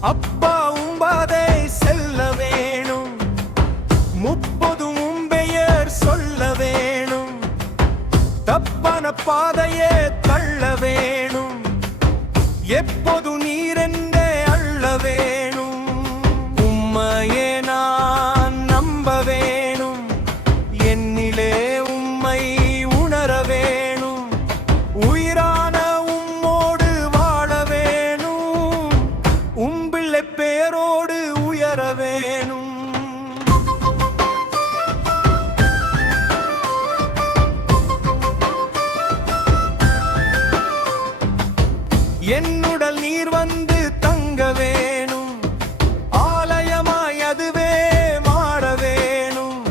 அப்பா உம்பாதை செல்ல வேணும், முப்பதும் உம்பெயர் சொல்ல வேணும், தப்பான பாதையே தள்ள வேணும், எப்போது நீரென்றே அள்ள வேணும், உம்மையே நான் நம்ப வேணும், என்னிலே உம்மை உணர வேணும், உயிரான உம்மோடு வாழ வேணும், உம்பிள்ளை பேரோடு உயர வேணும். என்னுடல் நீர் வந்து தங்க வேணும், ஆலயமாய் அதுவே மாற வேணும்,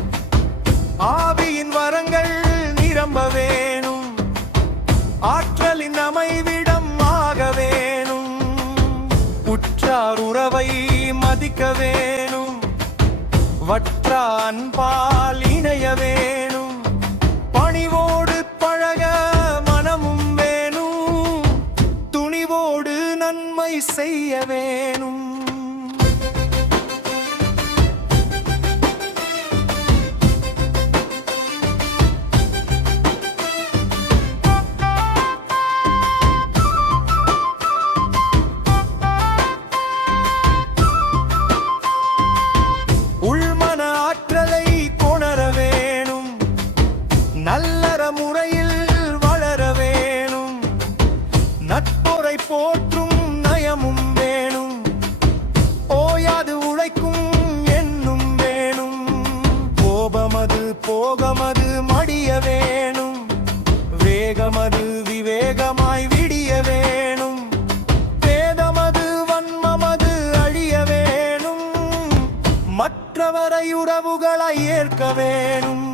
ஆவியின் வரங்கள் நிரம்ப வேணும், ஆற்றலின் அமைவிடம் ஆக வேணும், உற்றார் உறவை மதிக்க வேணும், வற்றா அன்பால் இணைய வேணும், பணிவோடு பழக மனமும் வேணும், துணிவோடு நன்மை செய்ய வேணும். உள்மன ஆற்றலை கொணர வேணும், நல்லற முறையில் வளர வேணும், நட்பொறை போற்றும் நயமும் வேணும், ஓயாது உழைக்கும் என்னும் வேணும், கோபமது போகமது மடிய வேணும், வேகமது விவேகமாய் விடிய வேணும், வேதமது வன்மமது அழிய வேணும், மற்றவரை உறவுகளை ஏற்க வேணும்,